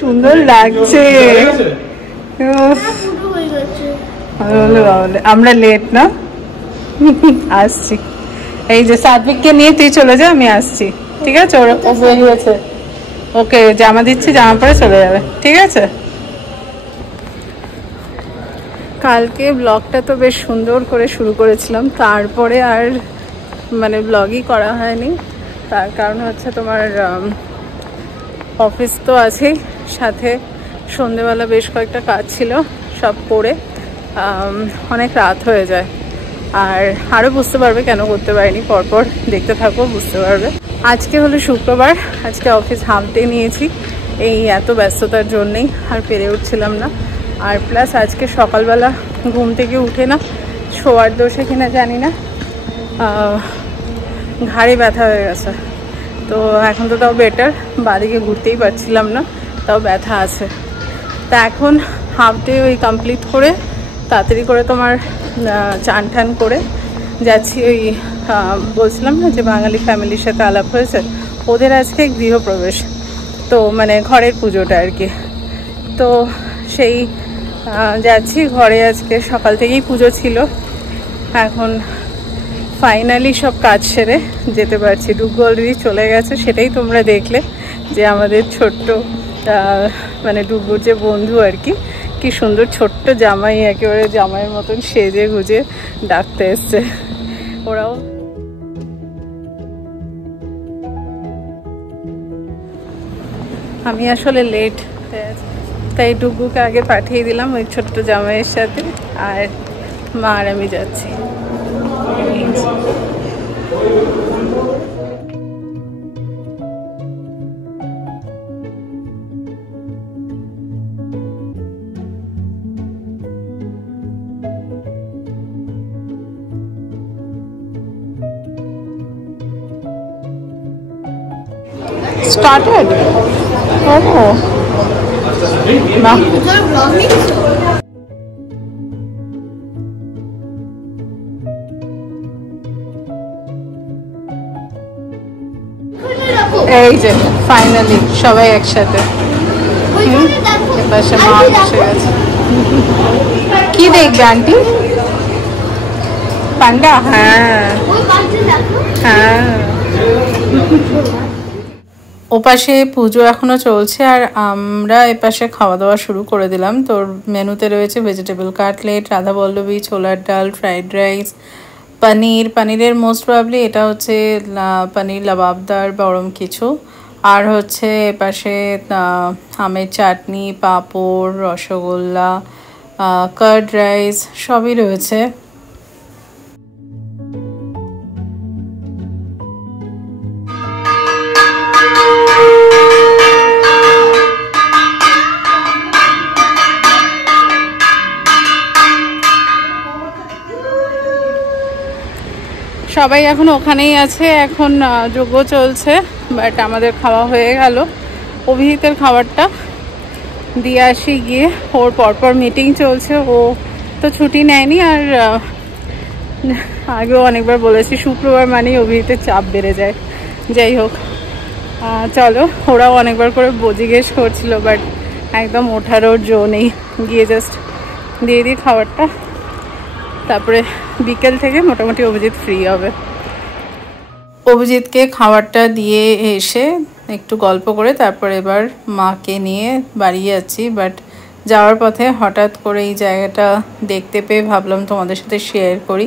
সুন্দর লাগছে। আমরা লেট না, আসছি। এই যে সাত্বিককে নিয়ে তুই চলে যা, আমি আসছি, ঠিক আছে? ও বেরিয়েছে, ওকে জামা দিচ্ছি, জামা পরে চলে যাবে, ঠিক আছে? কালকে ব্লগটা তো বেশ সুন্দর করে শুরু করেছিলাম, তারপরে আর মানে ব্লগই করা হয়নি। তার কারণ হচ্ছে তোমার অফিস তো আছেই, সাথে সন্ধেবেলা বেশ কয়েকটা কাজ ছিল, সব করে অনেক রাত হয়ে যায়। আর আরও বুঝতে পারবে কেন করতে পারিনি, পরপর দেখতে থাকো, বুঝতে পারবে। আজকে হলো শুক্রবার, আজকে অফিস হাফ ডে নিয়েছি, এই এত ব্যস্ততার জন্যেই আর পেরে উঠছিলাম না। আর প্লাস আজকে সকালবেলা ঘুম থেকে উঠে না, শোয়ার দোষে কিনা জানি না, ঘাড়ে ব্যথা হয়ে গেছে। তো এখন তো তাও বেটার, বাদিকে ঘুরতেই পারছিলাম না, তাও ব্যথা আছে। তা এখন হাফ ডে ওই কমপ্লিট করে তাড়াতাড়ি করে তোমার চান টান করে যাচ্ছি। ওই বলছিলাম না যে বাঙালি ফ্যামিলির সাথে আলাপ হয়েছে, ওদের আজকে গৃহপ্রবেশ, তো মানে ঘরের পুজোটা আর কি। তো সেই যাচ্ছি ঘরে, আজকে সকাল থেকেই পুজো ছিল। এখন ফাইনালি সব কাজ সেরে যেতে পারছি। ডুগু অলরেডি চলে গেছে, সেটাই তোমরা দেখলে যে আমাদের ছোট্ট মানে ডুগুর যে বন্ধু আর কি, কি সুন্দর ছোট্ট জামাই, একেবারে জামাইয়ের মতন সেজে গুজে ডাকতে এসছে। ওরাও আমি আসলে লেট, তাই ডুগুকে আগে পাঠিয়ে দিলাম ওই ছোট্ট জামাইয়ের সাথে, আর মা আর আমি যাচ্ছি। Started? Oh. Nah. এই যে ফাইনালি সবাই একসাথে। এপাশে মা বসে গেছে। কি দেখবে আন্টি? পান্ডা? হ্যাঁ হ্যাঁ। ওপাশে পুজো এখনো চলছে, আর আমরা এপাশে খাওয়া দাওয়া শুরু করে দিলাম। তোর মেনুতে রয়েছে ভেজিটেবল কাটলেট, রাধাবল্লভী, ছোলার ডাল, ফ্রাইড রাইস, পনিরের মোস্ট প্রবাবলি এটা হচ্ছে পনির লাবাবদার বরম কিছু, আর হচ্ছে এপাশে আমের চাটনি, পাঁপড়, রসগোল্লা, কার্ড রাইস সবই রয়েছে। সবাই এখন ওখানেই আছে, এখন যজ্ঞ চলছে, বাট আমাদের খাওয়া হয়ে গেল। অভিজিতের খাবারটা দিয়ে আসি গিয়ে, ওর পরপর মিটিং চলছে, ও তো ছুটি নেয়নি। আর আগেও অনেকবার বলেছি শুক্রবার মানেই অভিজিতের চাপ বেড়ে যায়। যাই হোক, চলো, ওরাও অনেকবার করে জিজ্ঞেস করছিল, বাট একদম ওঠারও জো নেই। গিয়ে জাস্ট দিয়ে দিই খাবারটা, তারপরে বিকেল থেকে মোটামুটি অভিজিৎ ফ্রি হবে। অভিজিৎকে খাবারটা দিয়ে এসে একটু গল্প করে তারপর এবার মাকে নিয়ে বাড়ি যাচ্ছি। বাট যাওয়ার পথে হঠাৎ করে এই জায়গাটা দেখতে পেয়ে ভাবলাম তোমাদের সাথে শেয়ার করি।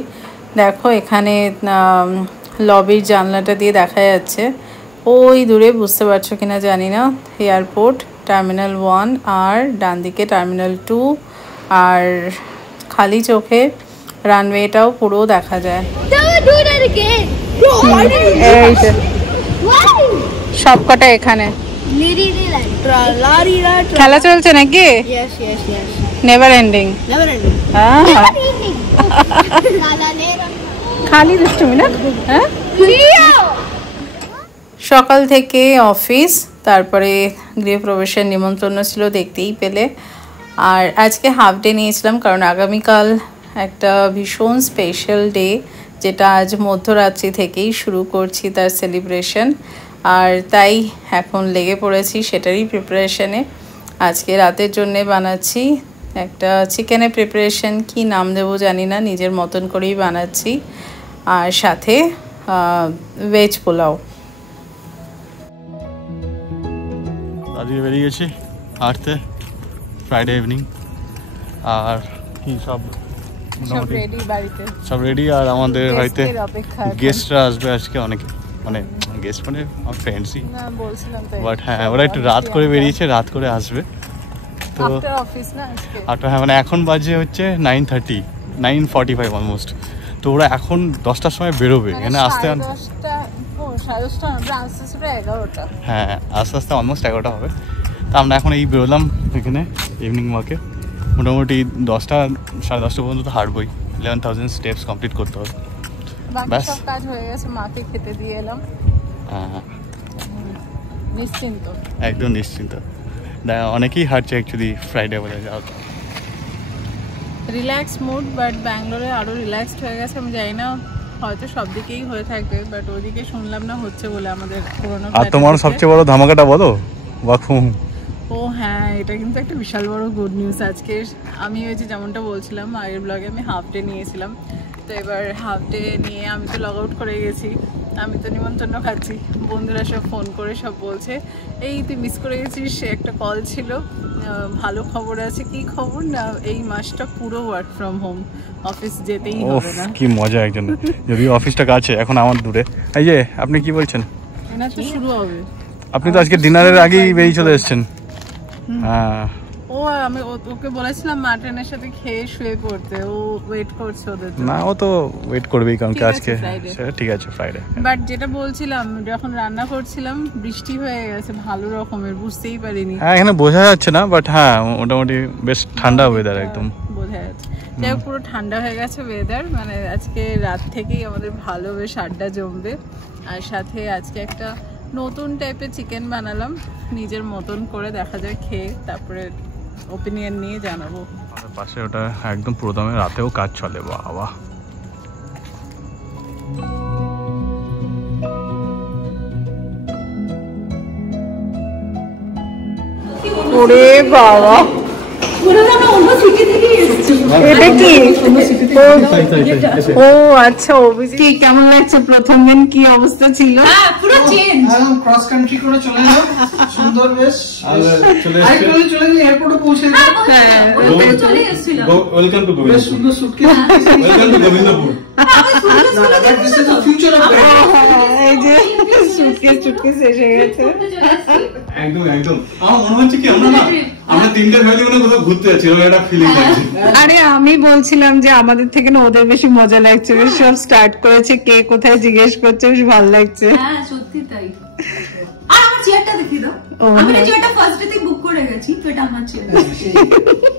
দেখো এখানে লবির জানলাটা দিয়ে দেখা যাচ্ছে, ওই দূরে, বুঝতে পারছো কিনা জানি না, এয়ারপোর্ট টার্মিনাল 1 আর ডান দিকে টার্মিনাল 2, আর খালি চোখে রানওয়েটাও পুরো দেখা যায়। সবকটা এখানে খেলা চলছে নাকি? Never ending. খালি দুষ্টুমি না? সকাল থেকে অফিস, তারপরে গৃহপ্রবেশের নিমন্ত্রণ ছিল, দেখতেই পেলে। আর আজকে হাফ ডে নিয়েছিলাম কারণ আগামীকাল একটা ভীষণ স্পেশাল ডে, যেটা আজ মধ্যরাত্রি থেকেই শুরু করছি তার সেলিব্রেশন। আর তাই এখন লেগে পড়েছি সেটারই প্রিপারেশনে। আজকে রাতের জন্যে বানাচ্ছি একটা চিকেনের প্রিপারেশন, কি নাম দেবো জানি না, নিজের মতন করেই বানাচ্ছি। আর সাথে ভেজ পোলাও। আজকে বেরিয়ে গেছি হাঁটতে, ফ্রাইডে ইভিনিং। আর কি সব রেডি, বাড়িতে সব রেডি। আর আমাদের বাড়িতে গেস্টরা আসবে আজকে, অনেকে, মানে গেস্ট মানে আমার ফ্রেন্ডসই, বাট হ্যাঁ ওরা একটু রাত করে বেরিয়েছে, রাত করে আসবে। তো আফটার, হ্যাঁ মানে এখন বাজে হচ্ছে 9:30, 9:45 অলমোস্ট। তো ওরা এখন 10টার সময় বেরোবে, এখানে আসতে হ্যাঁ আস্তে আস্তে অলমোস্ট 11টা হবে। তা আমরা এখন এই বেরোলাম এখানে ইভিনিং ওয়াকে। মোটামুটি 10টা, 10:30 পর্যন্ত তো হাঁটবই, 11,000 স্টেপস কমপ্লিট করতে হবে। ব্যাস কাজ হয়ে গেছে, মাকে খেতে দিয়ে এলাম। হ্যাঁ নিশ্চিন্ত, একদম নিশ্চিন্ত। অনেকেই হাঁটছে অ্যাকচুয়ালি ফ্রাইডে বলে যাও, রিল্যাক্স মুড। বাট ব্যাঙ্গালোরে আরও রিল্যাক্সড হয়ে গেছে। আমি জানি না, হয়তো সব দিকেই হয়ে থাকবে, বাট ওইদিকে শুনলাম না হচ্ছে বলে আমাদের পুরোনো। আর তোমার সবচেয়ে বড় ধামাকাটা বলো, ওয়ার্ক ফ্রম হোম। ও হ্যাঁ, এটা কিন্তু একটা বিশাল বড় গুড নিউজ আজকে। আমি ওই যে যেমনটা বলছিলাম আগের ব্লগে, আমি হাফ ডে নিয়েছিলাম। তো এবার হাফ ডে নিয়ে আমি তো লগ আউট করে গেছি। আমি তো নিমন্ত্রণ খাচ্ছি, বন্ধুরা সব ফোন করে সব বলছে এই তুই মিস করে গেছিস। সে একটা কল ছিল, ভালো খবর আছে। কি খবর না, এই মাসটা পুরো ওয়ার্ক ফ্রম হোম, অফিস যেতেই হবে না। কি মজা একজন, যদি অফিসটা কাছে, এখন আমার দূরে। এই যে আপনি কি বলছেন? না তো শুরু হবে। আপনি তো আজকে ডিনারের আগেই বেরিয়ে চলে এসেছেন। হ্যাঁ ও আমি ওকে বলেছিলাম মাটনের সাথে খেয়ে শুয়ে পড়তে, ও ওয়েট করছে ওদের জন্য। না ও তো ওয়েট করবেই, কারণ কি আজকে ঠিক আছে ফ্রাইডে। বাট যেটা বলছিলাম, যখন রান্না করছিলাম বৃষ্টি হয়ে গেছে ভালো রকমের, বুঝতেই পারিনি। হ্যাঁ এখানে বোঝা যাচ্ছে না, বাট হ্যাঁ মোটামুটি বেশ ঠান্ডা ওয়েদার, একদম বোঝা যাচ্ছে। যাই হোক, পুরো ঠান্ডা হয়ে গেছে ওয়েদার। মানে আজকে রাত থেকেই আমাদের ভালো বেশ আড্ডা জমবে। আর সাথে আজকে একটা নতুন টাইপের চিকেন বানালাম নিজের মতন করে, দেখা যায় খেয়ে তারপরে ওপিনিয়ন নিয়ে জানাবো। পাশে ওটা একদম পুরো দামে রাতেও কাজ চলে, বাবা। ওরে বাবা, এটা কি? ও আচ্ছা, কি কেমন লাগছে? প্রথম দিন কি অবস্থা ছিল? পুরো চেঞ্জ, একদম ক্রস কান্ট্রি করে চলে গেল, সুন্দর বেশ। আইকলে চলে গেল, এয়ারপোর্টে পৌঁছে গেল। হ্যাঁ চলে এসেছিল। ওয়েলকাম টু গোবিন্দপুর, বেশ সুন্দর suitcase. Welcome to Gobindapur. This is the future of এই যে সুটকেস এসে গেছে। একদম একদম। আমার মনে হচ্ছে কি আমরা তিনটে ফ্যামিলি মনে কোথাও ঘুরতে যাচ্ছি, এরকম একটা ফিলিং লাগছে। আরে আমি বলছিলাম যে আমাদের থেকে না ওদের বেশি মজা লাগছে। সব স্টার্ট করেছে, কে কোথায় জিজ্ঞেস করছে, বেশ ভালো লাগছে। হ্যাঁ সত্যি তাই। আর আমার চেয়ারটা দেখিয়ে দাও। আমি না চেয়ারটা ফার্স্ট ডে বুক করে গেছি, তো এটা আমার চেয়ার।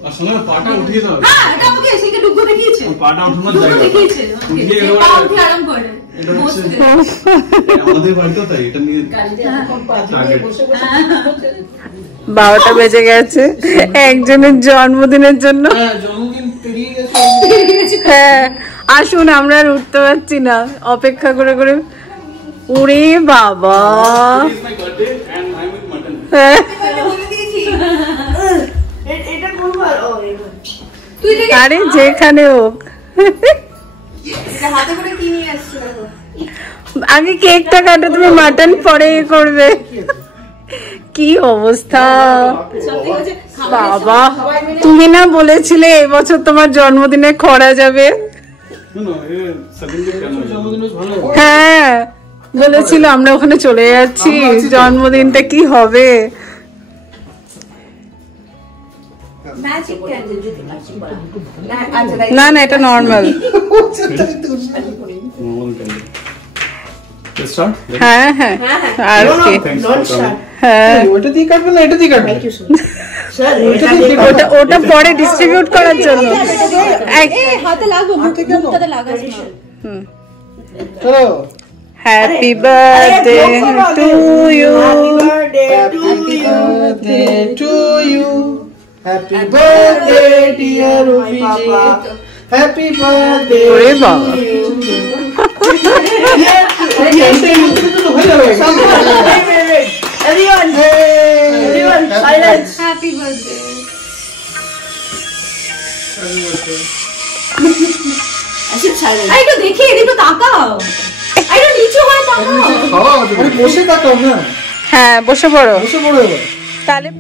আর শোনো পাটা উঠিয়ে দাও। হ্যাঁ এটা আমাকে এসে ডুবো দেখিয়েছে, পাটা উঠানোর জায়গা দেখিয়েছে। পা উঠে আরাম করে আমাদের বাড়িতেও তাই, এটা নিয়ে 12টা বেজে গেছে একজনের জন্মদিনের জন্য। হ্যাঁ আসুন, আমরা আর উঠতে পারছি না অপেক্ষা করে করে। ওরে বাবা, আরে যেখানে হোক। আগে কেকটা কাটো, তুমি মাটন পরে করবে। কি অবস্থা বাবা, তুমি না বলেছিলে এবছর তোমার জন্মদিনে খরা যাবে? হ্যাঁ বলেছিল, আমরা ওখানে চলে যাচ্ছি, জন্মদিনটা কি হবে। না না এটা নর্মাল। হ্যাঁ হ্যাঁ আর কি, হ্যাঁ ওটা দিয়ে কাটবে না, এটা দিয়ে কাটবে। ওটা পরে ডিস্ট্রিবিউট করার জন্য। হাতে লাগো, মুখটাতে লাগাস না। Happy birthday to you, Happy birthday to you. Happy birthday dear Rufiji. Happy birthday. ওরে বাবা, Everyone silence. Happy birthday. ছাড়বে। একটু দেখি এদিকে তাকাও, একটু নিচু হয়ে তাকাও। আরে বসে তাকাও না। হ্যাঁ বসে পড়ো, বসে পড়ো এবার। তাহলে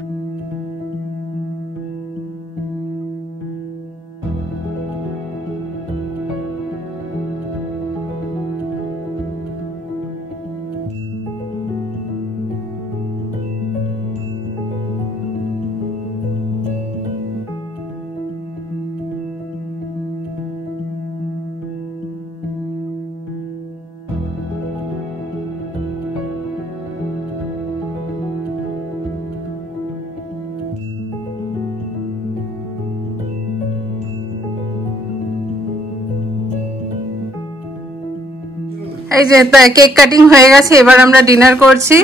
এই যে কেক কাটিং হয়ে গেছে, এবার আমরা ডিনার করছি।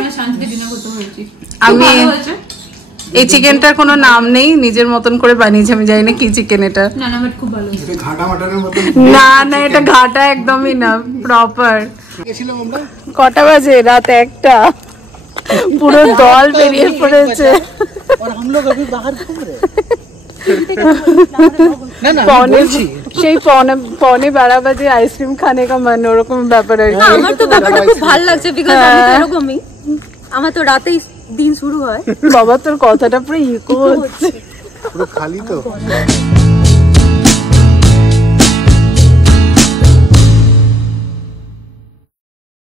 আমি এই চিকেনটার কোনো নাম নেই, নিজের মতন করে বানিয়েছি, আমি জানি না কি চিকেন এটা। না না এটা ঘাটা একদমই না, প্রপার। কটা বাজে? রাত 1টা, পুরো দল বেরিয়ে পড়েছে। সেই পৌনে 12 বাজে আইসক্রিম খানে কা মন, ওরকম ব্যাপার আর কি। আমার তো ব্যাপারটা খুব ভালো লাগছে, বিকজ আমি তো এরকমই, আমার তো রাতেই দিন শুরু হয়। বাবা তোর কথাটা পুরো ইকো হচ্ছে, পুরো খালি তো।